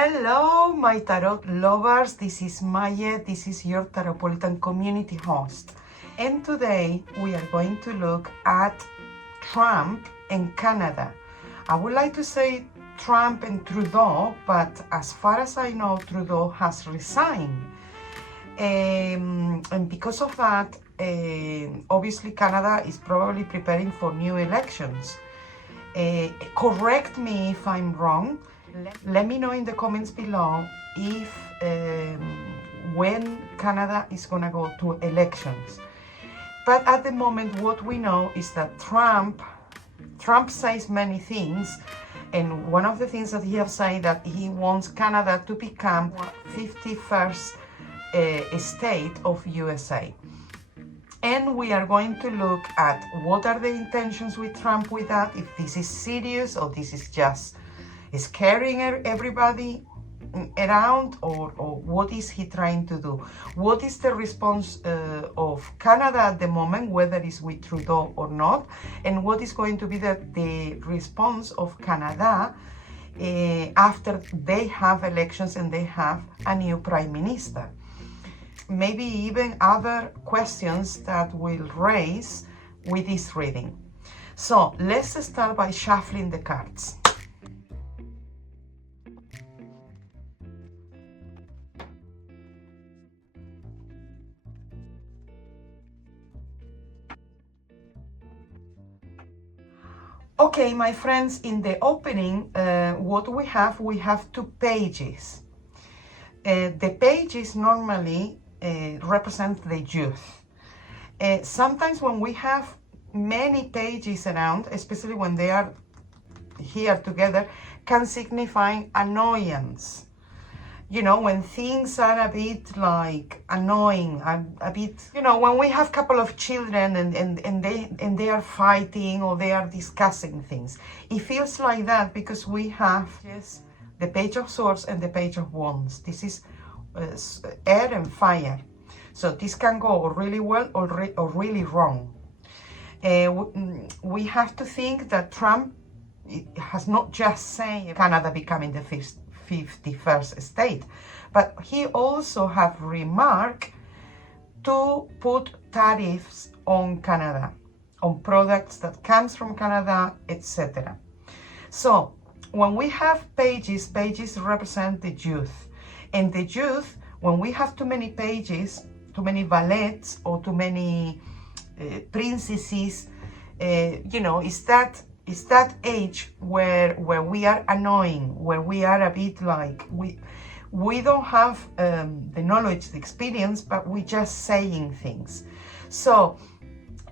Hello, my tarot lovers. This is Maje. This is your Tarotpolitan community host. And today we are going to look at Trump and Canada. I would like to say Trump and Trudeau, but as far as I know, Trudeau has resigned. And because of that, obviously Canada is probably preparing for new elections. Correct me if I'm wrong. Let me know in the comments below if when Canada is gonna go to elections. But at the moment, what we know is that Trump says many things, and one of the things that he has said that he wants Canada to become 51st state of USA. And we are going to look at what are the intentions with Trump with that, if this is serious or this is just scaring everybody around, or what is he trying to do? What is the response of Canada at the moment, whether it's with Trudeau or not, and what is going to be the response of Canada after they have elections and they have a new prime minister? Maybe even other questions that will raise with this reading. So let's start by shuffling the cards. Okay, my friends, in the opening, what we have two pages. The pages normally represent the youth. Sometimes when we have many pages around, especially when they are here together, can signify annoyance. You know, when things are a bit like annoying, a bit, you know, when we have a couple of children and they are fighting or they are discussing things. It feels like that because we have the Page of Swords and the Page of Wands. This is air and fire. So this can go really well or really wrong. We have to think that Trump has not just said Canada becoming the 51st state, but he also have remarked to put tariffs on Canada, on products that comes from Canada, etc. So when we have pages represent the youth, and the youth, when we have too many pages, too many valets or too many princesses, you know, it's that age where we are annoying, where we are a bit like, we don't have the knowledge, the experience, but we just saying things. So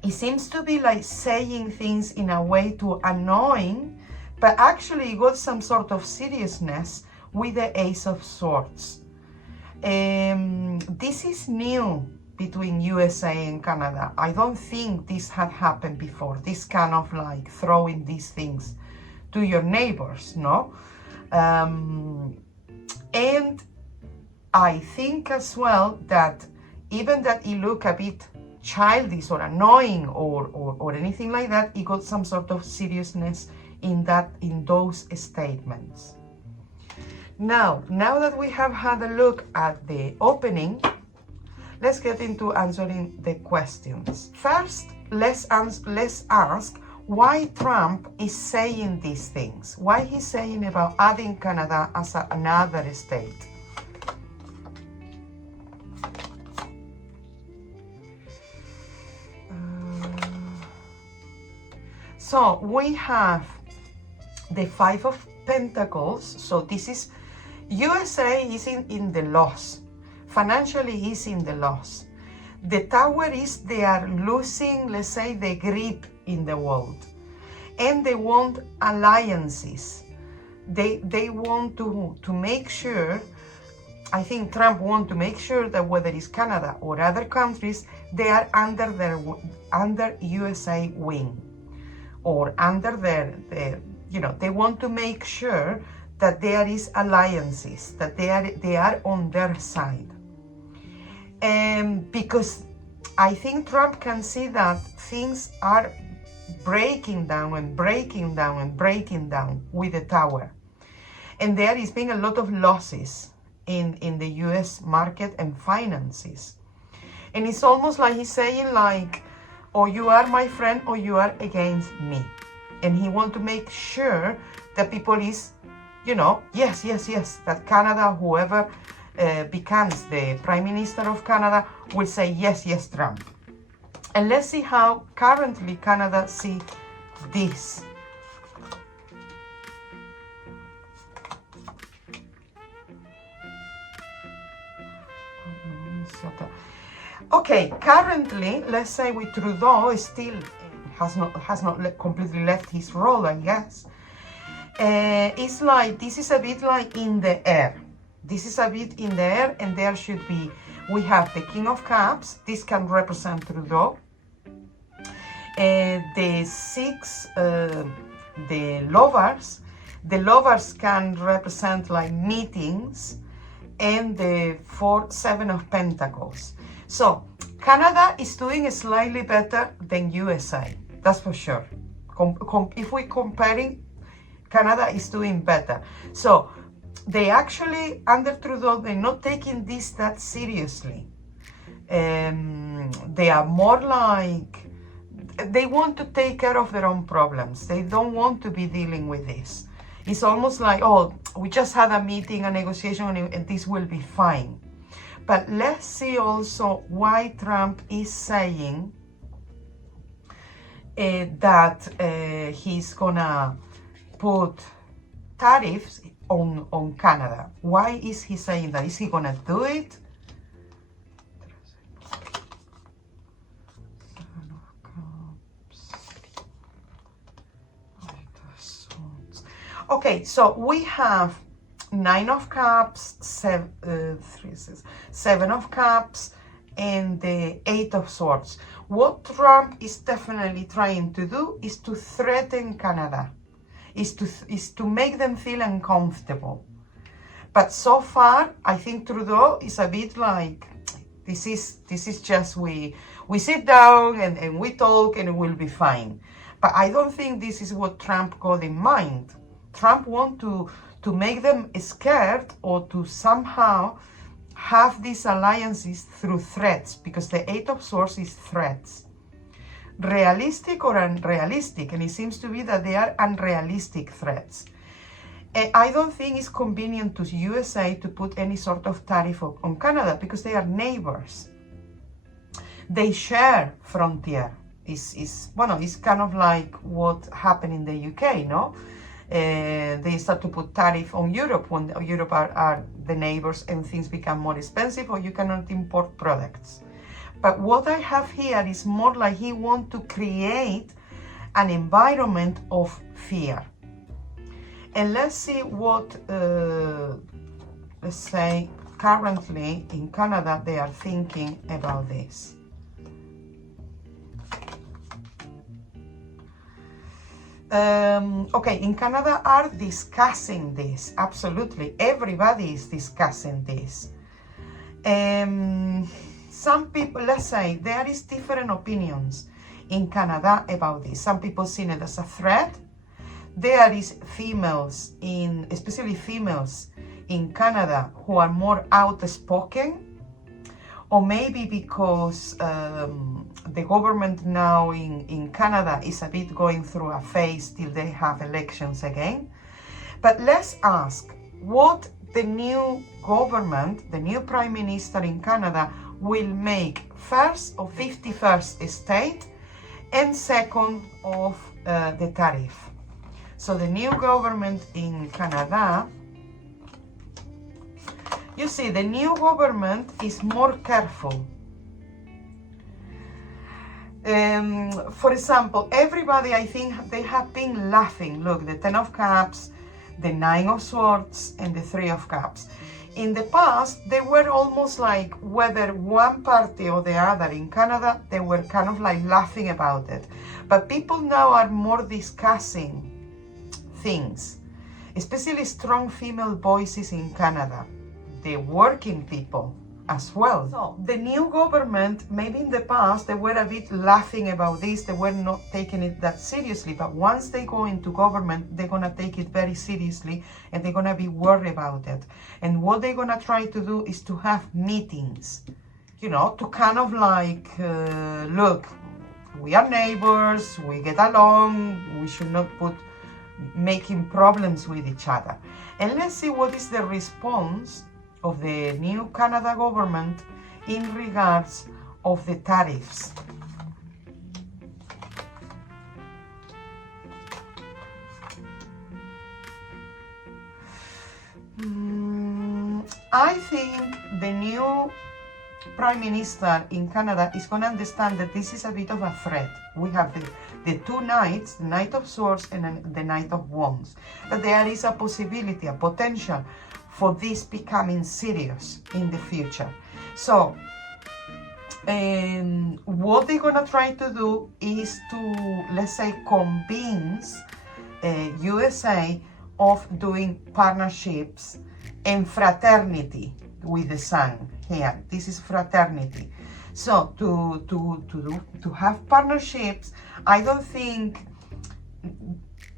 it seems to be like saying things in a way to annoying, but actually got some sort of seriousness with the Ace of Swords. This is new between USA and Canada. I don't think this had happened before, this kind of like throwing these things to your neighbors, no? And I think as well that even that it look a bit childish or annoying or anything like that, it got some sort of seriousness in those statements. Now that we have had a look at the opening, let's get into answering the questions. First, let's ask why Trump is saying these things. Why he's saying about adding Canada as another state. So we have the Five of Pentacles. So this is, USA is in the loss. Financially is in the loss. The Tower is they are losing, let's say, the grip in the world. And they want alliances. They want to make sure, I think Trump wants to make sure that whether it's Canada or other countries, they are under USA wing. Or under their, you know, they want to make sure that there is alliances, that they are on their side. Because I think Trump can see that things are breaking down and breaking down and breaking down with the Tower. And there is been a lot of losses in the US market and finances. And it's almost like he's saying like, or you are my friend or you are against me. And he wants to make sure that people is, you know, yes, that Canada, whoever becomes the Prime Minister of Canada, will say yes, Trump. And let's see how currently Canada see this. Okay, currently, let's say with Trudeau still has not completely left his role, I guess. It's like, this is a bit like in the air. This is a bit in the air, and there should be, we have the King of Cups. This can represent Trudeau. The six, the lovers. The lovers can represent like meetings, and the 7 of Pentacles. So Canada is doing slightly better than USA, that's for sure. If we're comparing, Canada is doing better. So they actually, under Trudeau, they're not taking this that seriously. They are more like, they want to take care of their own problems. They don't want to be dealing with this. It's almost like, oh, we just had a meeting, a negotiation, and this will be fine. But let's see also why Trump is saying that he's gonna put tariffs on Canada. Why is he saying that? Is he gonna do it? Okay, so we have 9 of Cups, 7 of Cups, and the 8 of Swords. What Trump is definitely trying to do is to threaten Canada, is to make them feel uncomfortable. But so far, I think Trudeau is a bit like, this is just, we sit down and we talk and it will be fine. But I don't think this is what Trump got in mind. Trump wants to make them scared, or to somehow have these alliances through threats, because the 8 of Swords is threats. Realistic or unrealistic, and it seems to be that they are unrealistic threats. I don't think it's convenient to USA to put any sort of tariff on Canada, because they are neighbors. They share frontier. It's kind of like what happened in the UK, no? They start to put tariff on Europe when Europe are the neighbors, and things become more expensive, or you cannot import products. But what I have here is more like he wants to create an environment of fear. And let's see what, let's say, currently in Canada they are thinking about this. Okay, in Canada are discussing this. Absolutely, everybody is discussing this. Some people, let's say, there is different opinions in Canada about this. Some people see it as a threat. There is females, especially females in Canada, who are more outspoken. Or maybe because the government now in Canada is a bit going through a phase till they have elections again. But let's ask what the new government, the new Prime Minister in Canada, will make first of 51st state and second of the tariff. So the new government in Canada, you see, the new government is more careful. For example, everybody, I think they have been laughing. Look, the 10 of Cups, the 9 of Swords, and the 3 of Cups. In the past, they were almost like whether one party or the other in Canada, they were kind of like laughing about it. But people now are more discussing things, especially strong female voices in Canada. The working people, as well. So the new government, maybe in the past, they were a bit laughing about this, they were not taking it that seriously, but once they go into government, they're gonna take it very seriously and they're gonna be worried about it. And what they're gonna try to do is to have meetings, you know, to kind of like, look, we are neighbors, we get along, we should not put making problems with each other. And let's see what is the response of the new Canada government in regards of the tariffs. I think the new Prime Minister in Canada is going to understand that this is a bit of a threat. We have the two knights, the Knight of Swords and the Knight of Wands. That there is a possibility, a potential for this becoming serious in the future. So, what they're going to try to do is to, let's say, convince USA of doing partnerships and fraternity with the sun here. This is fraternity. So to have partnerships, I don't think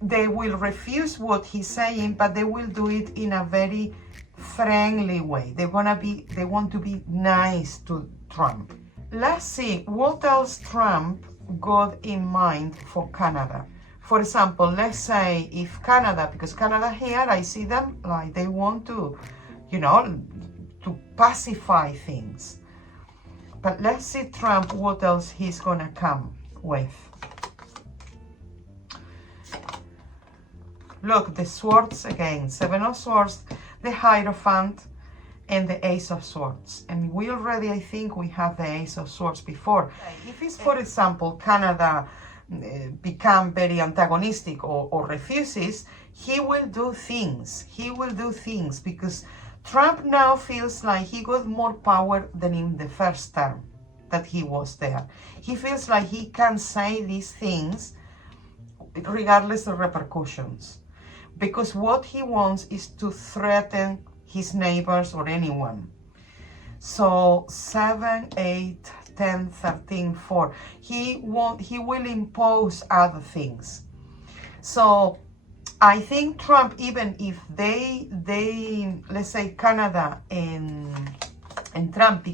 they will refuse what he's saying, but they will do it in a very friendly way. They want to be nice to Trump. Let's see what else Trump got in mind for Canada. For example, let's say if Canada, because Canada here, I see them like they want to, you know, to pacify things. But let's see Trump, what else he's gonna come with. Look, the swords again, Seven of Swords, the Hierophant, and the Ace of Swords. And we already, I think we have the Ace of Swords before. If it's, for example, Canada become very antagonistic or refuses, he will do things. He will do things because Trump now feels like he got more power than in the first term that he was there. He feels like he can say these things regardless of repercussions. Because what he wants is to threaten his neighbors or anyone. So 7, 8, 10, 13, 4. He will impose other things. So I think Trump, even if they let's say Canada and Trump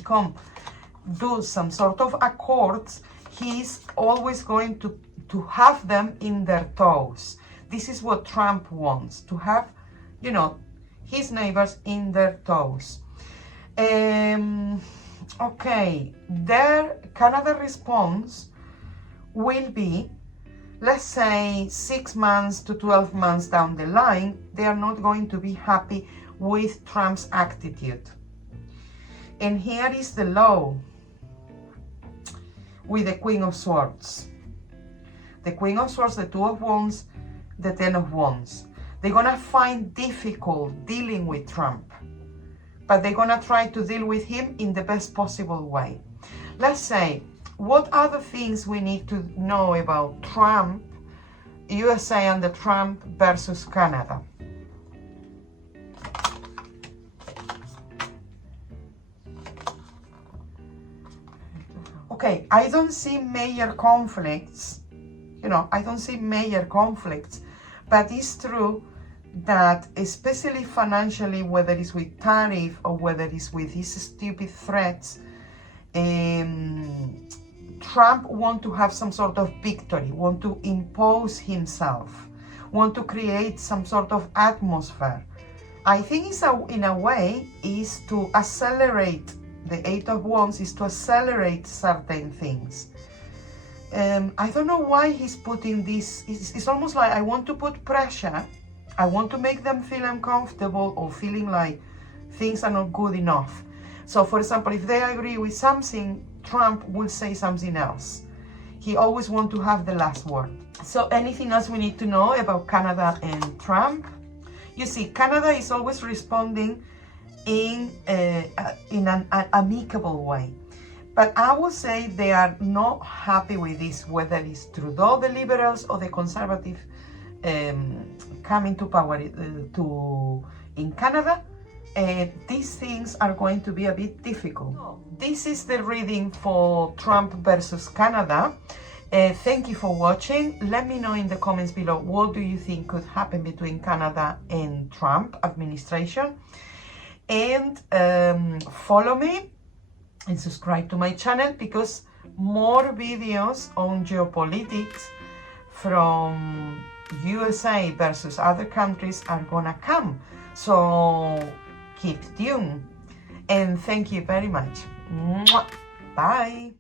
do some sort of accords, he's always going to have them in their toes. This is what Trump wants, to have, you know, his neighbors in their toes. Okay, their Canada response will be, let's say 6 months to 12 months down the line, they are not going to be happy with Trump's attitude. And here is the low with the Queen of Swords. The Queen of Swords, the Two of Wands, the Ten of Wands. They're gonna find difficult dealing with Trump, but they're gonna try to deal with him in the best possible way. Let's say, what other things we need to know about Trump, USA and the Trump versus Canada? Okay, I don't see major conflicts, you know, I don't see major conflicts, but it's true that especially financially, whether it's with tariff or whether it's with these stupid threats, Trump want to have some sort of victory, want to impose himself, want to create some sort of atmosphere. I think it's in a way is to accelerate, the Eight of Wands is to accelerate certain things. I don't know why he's putting this, it's almost like I want to put pressure, I want to make them feel uncomfortable or feeling like things are not good enough. So for example, if they agree with something, Trump will say something else. He always wants to have the last word. So anything else we need to know about Canada and Trump? You see, Canada is always responding in an amicable way. But I would say they are not happy with this, whether it's Trudeau, the Liberals, or the Conservative coming to power in Canada. these things are going to be a bit difficult. This is the reading for Trump versus Canada. Thank you for watching. Let me know in the comments below, what do you think could happen between Canada and Trump administration? And follow me and subscribe to my channel, because more videos on geopolitics from USA versus other countries are gonna come. So keep tuned. And thank you very much. Bye.